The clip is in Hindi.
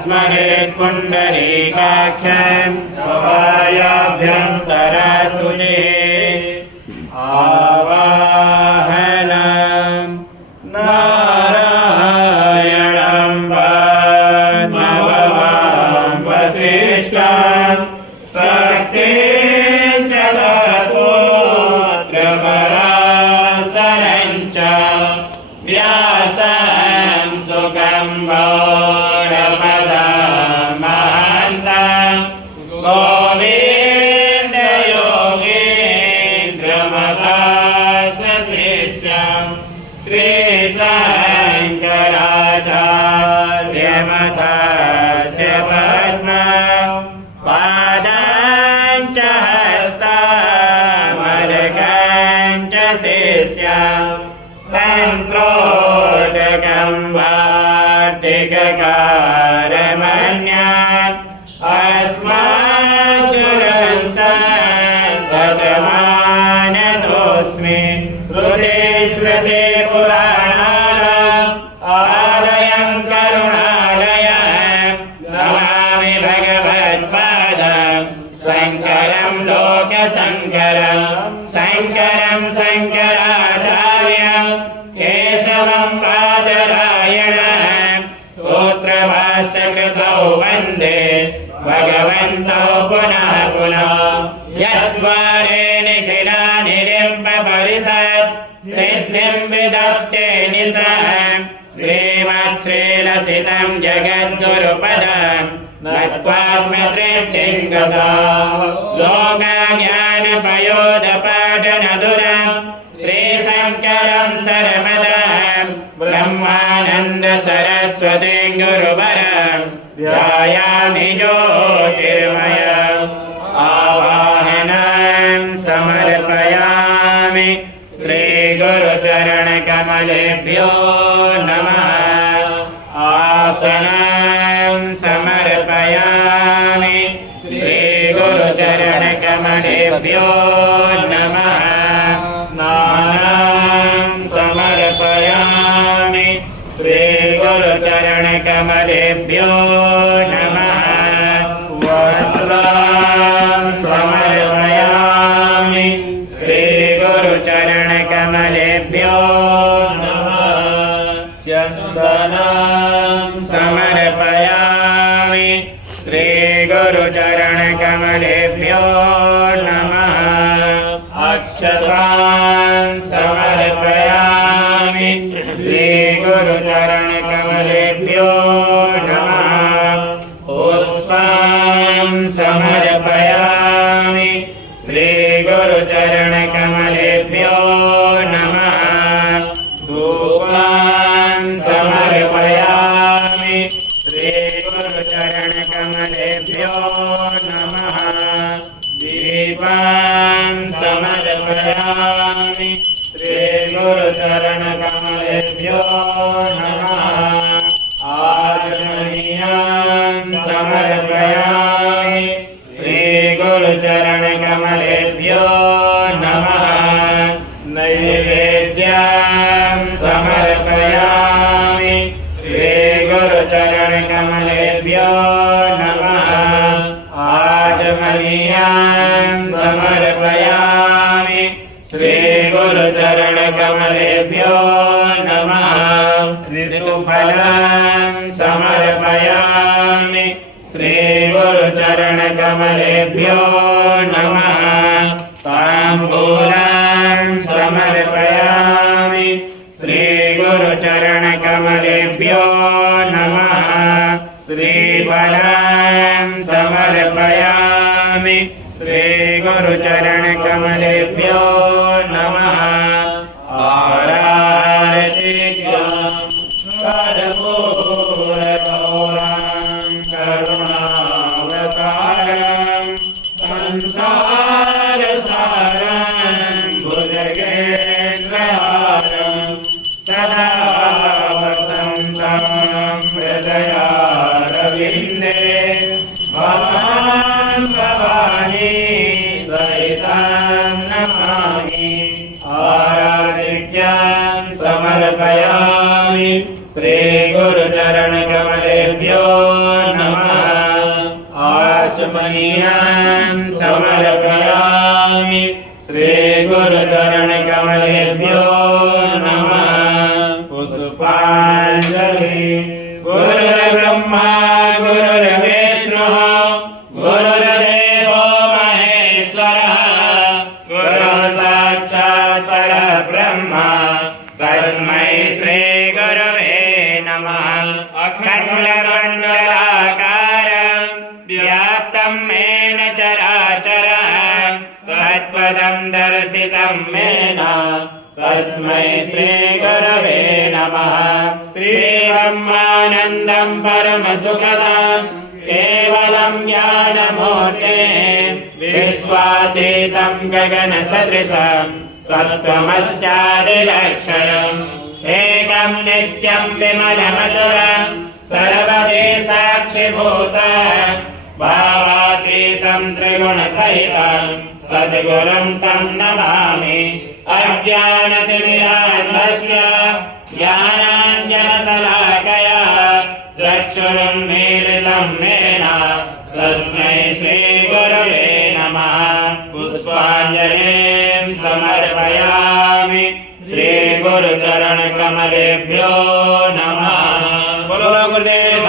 स्मरेत् पुण्डरीकाक्षं स्वकायाभ्यन्तरसुचिः आवाहनं नारायणं पद्मभवं वसिष्ठं शक्तिं च तत्पुत्रपराशरं च व्यासं सुगम्भोढपदमहन्तं गोविन्दयोगीन्द्रमदास्य शिष्यं श्रीशङ्कराचार्यमथस्य पद्मं पादं च हस्तमर्कं च शिष्यं तन्त्रोटकं वाटिककारमन्यात् अस्मद्गुरुं सन्ततमानतोऽस्मि श्रुते स्मृते पुराणानाम् आलयं करुणालयं नमामि भगवत्पादं शङ्करं लोकशङ्करं शङ्करं शङ्कराचार्यं केशवं बादरायणं सूत्रभाष्यकृतौ वन्दे भगवन्तौ पुनः पुनः यद्वारे निखिलानिलिम्बपरिषत् सिद्धिं विदत्ते निशं श्रीमत्श्रीलसितं जगद्गुरुपदं नत्वात्मतृप्तिं गता लोकज्ञानपयोधपाठनधुरं श्रीशङ्करं शरमदं ब्रह्मानन्दसरस्वतीं गुरुवरं ध्यायामि ज्योतिर्मयम् आवाहनं समर्पयामि श्रीगुरुचरणकमलेभ्यो नमः आसनं समर्पयामि श्रीगुरुचरणकमलेभ्यो नमः स्नानं समर्पयामि श्रीगुरुचरणकमलेभ्यो नमः वस्त्रं समर्पयामि श्रीगुरुचरणकमलेभ्यो नमः चन्दनं समर्पयामि श्रीगुरुचरणकमलेभ्यो नमः अक्षतां समर्पयामि श्रीगुरुचरणकमलेभ्यो नमः पुष्पं समर्पयामि श्रीगुरुचरणकमलेभ्यो नमः धूपं समर्पयामि श्रीगुरुचरणकमलेभ्यो नमः दीपं समर्पयामि श्रीगुरुचरणकमलेभ्यो नमः आचमनीयं समर्पयामि श्रीगुरुचरणकमलेभ्यो नमः नैवेद्यं समर्पयामि श्रीगुरुचरणकमलेभ्यो नमः आचमनीयं समर्पयामि श्रीगुरुचरणकमलेभ्यो नमः ऋतुफलं समर्पयामि श्रीगुरुचरणकमलेभ्यो नमः ताम्बूलं समर्पयामि श्रीगुरुचरणकमलेभ्यो नमः श्रीफलं समर्पयामि श्रीगुरुचरणकमलेभ्यो नमः आरतिर्घ्नं कर्पूरगौरं करुणावतारं संसारसारं भुजगेन्द्रहारं सदा वसन्तं हृदयारविन्दे भवान् भवानी सहितं नमामि आराधिक्यं समर्पयामि श्रीगुरुचरणकमलेभ्यो पुष्पनीयं समर्पयामि श्रीगुरुचरणकमलेभ्यो नमः पुष्पाञ्जलि गुरुर्ब्रह्मा गुरुर्विष्णुः गुरुर्देवो महेश्वरः गुरुः साक्षात् परब्रह्म तस्मै श्रीगुरवे नमः अखण्डमण्डलाकारं व्याप्तं येन चराचरं तत्पदं दर्शितं येन तस्मै श्रीगुरवे नमः श्रीब्रह्मानन्दं परमसुखदं केवलं ज्ञानमूर्तिं विश्वातीतं गगनसदृशं तत्त्वमस्यादिलक्ष्यम् एकं नित्यं विमलमचलं सर्वदेशाक्षिभूतं भावातीतं त्रिगुणसहितं सद्गुरुं तं नमामि अज्ञानतिमिरान्धस्य ज्ञानाञ्जनशलाकया चक्षुरुन्मीलितं येन तस्मै श्रीगुरवे नमः पुष्पाञ्जलिं समर्पयामि श्रीगुरुचरणकमलेभ्यो नमः। बोलो गुरुदेव